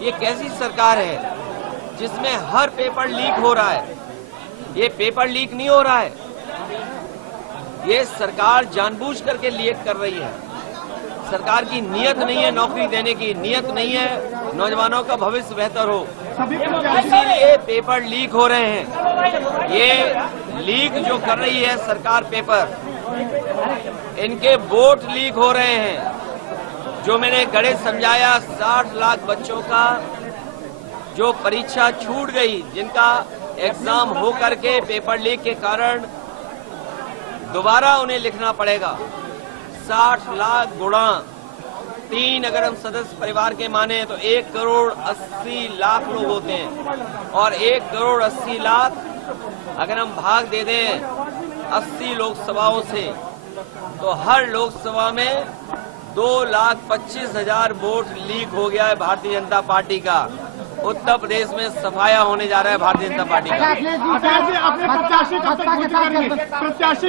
ये कैसी सरकार है जिसमें हर पेपर लीक हो रहा है? ये पेपर लीक नहीं हो रहा है, ये सरकार जानबूझ करके लीक कर रही है। सरकार की नीयत नहीं है नौकरी देने की, नीयत नहीं है नौजवानों का भविष्य बेहतर हो, इसीलिए पेपर लीक हो रहे हैं। ये लीक जो कर रही है सरकार पेपर, इनके वोट लीक हो रहे हैं। जो मैंने गणित समझाया, 60 लाख बच्चों का जो परीक्षा छूट गई, जिनका एग्जाम हो करके पेपर लीक के कारण दोबारा उन्हें लिखना पड़ेगा। 60 लाख गुणा 3 अगर हम सदस्य परिवार के माने तो 1 करोड़ 80 लाख लोग होते हैं, और 1 करोड़ 80 लाख अगर हम भाग दे दें 80 लोकसभाओं से, तो हर लोकसभा में 2,25,000 वोट लीक हो गया है भारतीय जनता पार्टी का। उत्तर प्रदेश में सफाया होने जा रहा है भारतीय जनता पार्टी का। अपने प्रत्याशी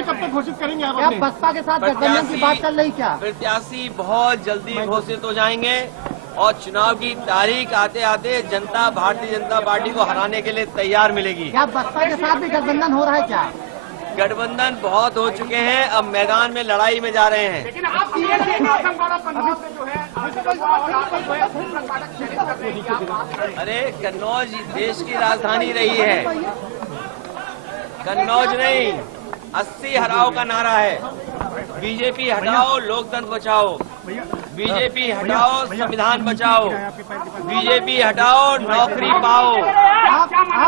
कब तक घोषित करेंगे आप? बसपा के साथ गठबंधन की बात चल रही क्या? प्रत्याशी बहुत जल्दी घोषित हो जाएंगे, और चुनाव की तारीख आते आते जनता भारतीय जनता पार्टी को हराने के लिए तैयार मिलेगी। क्या बसपा के साथ भी गठबंधन हो रहा है क्या? गठबंधन बहुत हो चुके हैं, अब मैदान में लड़ाई में जा रहे हैं। लेकिन आप अरे कन्नौज देश की राजधानी रही है, कन्नौज नहीं। 80 हराओ का नारा है। बीजेपी हटाओ, लोकतंत्र बचाओ। बीजेपी हटाओ, संविधान बचाओ। बीजेपी हटाओ, नौकरी पाओ।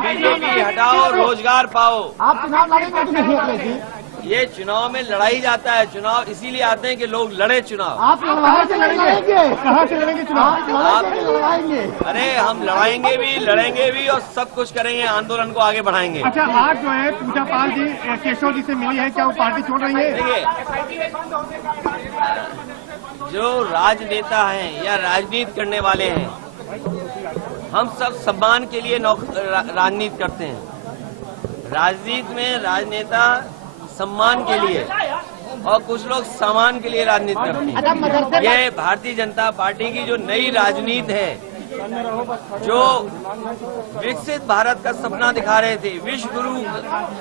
बीजेपी हटाओ, रोजगार पाओ। आप चुनाव लड़ेंगे कि नहीं लड़ेंगे? ये चुनाव में लड़ाई जाता है। चुनाव इसीलिए आते हैं कि लोग लड़े चुनाव। आप कहाँ से लड़ेंगे? कहाँ से लड़ेंगे चुनाव? आप लड़ाएंगे? अरे हम लड़ाएंगे भी, लड़ेंगे भी, और सब कुछ करेंगे, आंदोलन को आगे बढ़ाएंगे। अच्छा, आज जो है पूजा पाल जी केशव जी से मिली है, क्या वो पार्टी छोड़ रही है? देखिए, जो राजनेता हैं या राजनीति करने वाले हैं, हम सब सम्मान के लिए राजनीति करते हैं। राजनीति में राजनेता सम्मान के लिए और कुछ लोग सामान के लिए राजनीति करते हैं। ये भारतीय जनता पार्टी की जो नई राजनीति है, जो विकसित भारत का सपना दिखा रहे थे, विश्व गुरु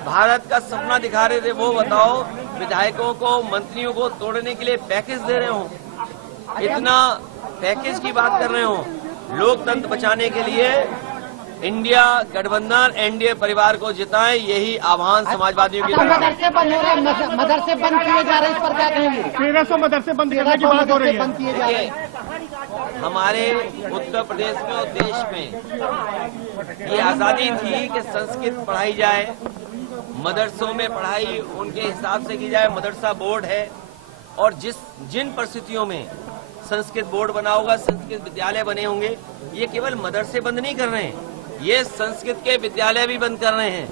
भारत का सपना दिखा रहे थे, वो बताओ विधायकों को, मंत्रियों को तोड़ने के लिए पैकेज दे रहे हो, इतना पैकेज की बात कर रहे हो। लोकतंत्र बचाने के लिए इंडिया गठबंधन एनडीए परिवार को जिताएं, यही आह्वान समाजवादियों की तरफ। मदरसे बंद हो रहे हैं, मदरसे बंद किए जा रहे हैं, इस पर क्या कहेंगे? 1300 मदरसे बंद करने की बात हो रही है। हमारे उत्तर प्रदेश में और देश में ये आजादी थी कि संस्कृत पढ़ाई जाए, मदरसों में पढ़ाई उनके हिसाब से की जाए। मदरसा बोर्ड है, और जिन परिस्थितियों में संस्कृत बोर्ड बना होगा, संस्कृत विद्यालय बने होंगे, ये केवल मदरसे बंद नहीं कर रहे हैं, ये संस्कृत के विद्यालय भी बंद कर रहे हैं।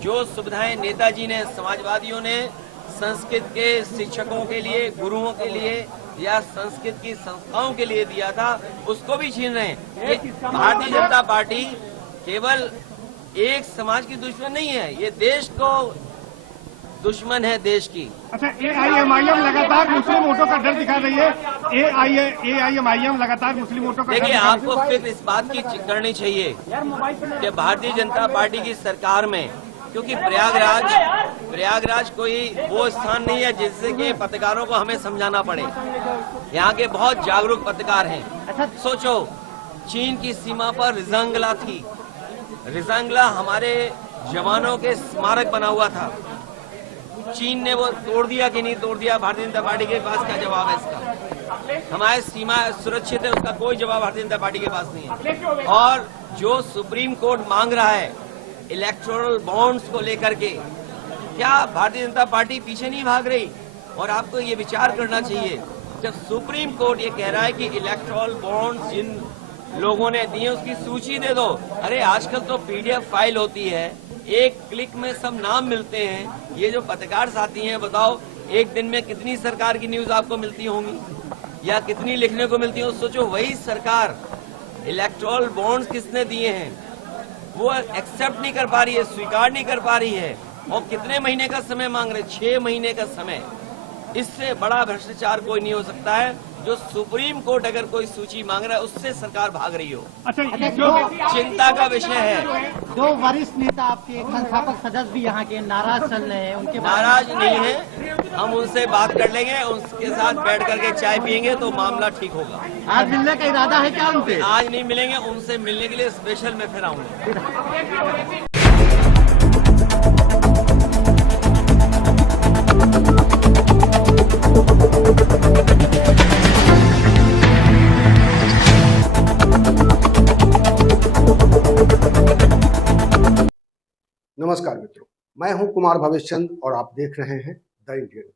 जो सुविधाएं नेताजी ने, समाजवादियों ने संस्कृत के शिक्षकों के लिए, गुरुओं के लिए या संस्कृत की संस्थाओं के लिए दिया था, उसको भी छीन रहे हैं। ये भारतीय जनता पार्टी केवल एक समाज की दुश्मन नहीं है, ये देश को दुश्मन है, देश की। अच्छा, AIMIM लगातार मुस्लिम वोटों का डर दिखा रही है। AIMIM लगातार मुस्लिम वोटों का डर। देखिए, आपको फिक्र इस बात की करनी चाहिए कि भारतीय जनता पार्टी की सरकार में, क्योंकि प्रयागराज कोई वो स्थान नहीं है जिससे कि पत्रकारों को हमें समझाना पड़े। यहाँ के बहुत जागरूक पत्रकार हैं। सोचो, चीन की सीमा पर रिजांगला थी, रिजांगला हमारे जवानों के स्मारक बना हुआ था। चीन ने वो तोड़ दिया कि नहीं तोड़ दिया, भारतीय जनता पार्टी के पास क्या जवाब है इसका? हमारी सीमा सुरक्षित है, उसका कोई जवाब भारतीय जनता पार्टी के पास नहीं है। और जो सुप्रीम कोर्ट मांग रहा है इलेक्टोरल बॉन्ड्स को लेकर के, क्या भारतीय जनता पार्टी पीछे नहीं भाग रही? और आपको ये विचार करना चाहिए, जब सुप्रीम कोर्ट ये कह रहा है कि इलेक्टोरल बॉन्ड्स जिन लोगों ने दिए उसकी सूची दे दो। अरे आजकल तो PDF फाइल होती है, एक क्लिक में सब नाम मिलते हैं। ये जो पत्रकार साथी हैं, बताओ एक दिन में कितनी सरकार की न्यूज आपको मिलती होंगी या कितनी लिखने को मिलती हो? सोचो, वही सरकार इलेक्टोरल बॉन्ड्स किसने दिए हैं वो एक्सेप्ट नहीं कर पा रही है, स्वीकार नहीं कर पा रही है, और कितने महीने का समय मांग रहे? 6 महीने का समय। इससे बड़ा भ्रष्टाचार कोई नहीं हो सकता है। जो सुप्रीम कोर्ट अगर कोई सूची मांग रहा है उससे सरकार भाग रही हो, अच्छा अच्छा, जो चिंता का विषय है। दो वरिष्ठ नेता आपके संस्थापक सदस्य भी यहाँ के नाराज चल रहे हैं, उनके बारे में- नाराज नहीं है, हम उनसे बात कर लेंगे, उनके साथ बैठ करके चाय पियेंगे तो मामला ठीक होगा। आज मिलने का इरादा है क्या उनसे? आज नहीं मिलेंगे, उनसे मिलने के लिए स्पेशल मैं फिर आऊंगा। नमस्कार मित्रों, मैं हूं कुमार भवेश चंद और आप देख रहे हैं द इंडियन।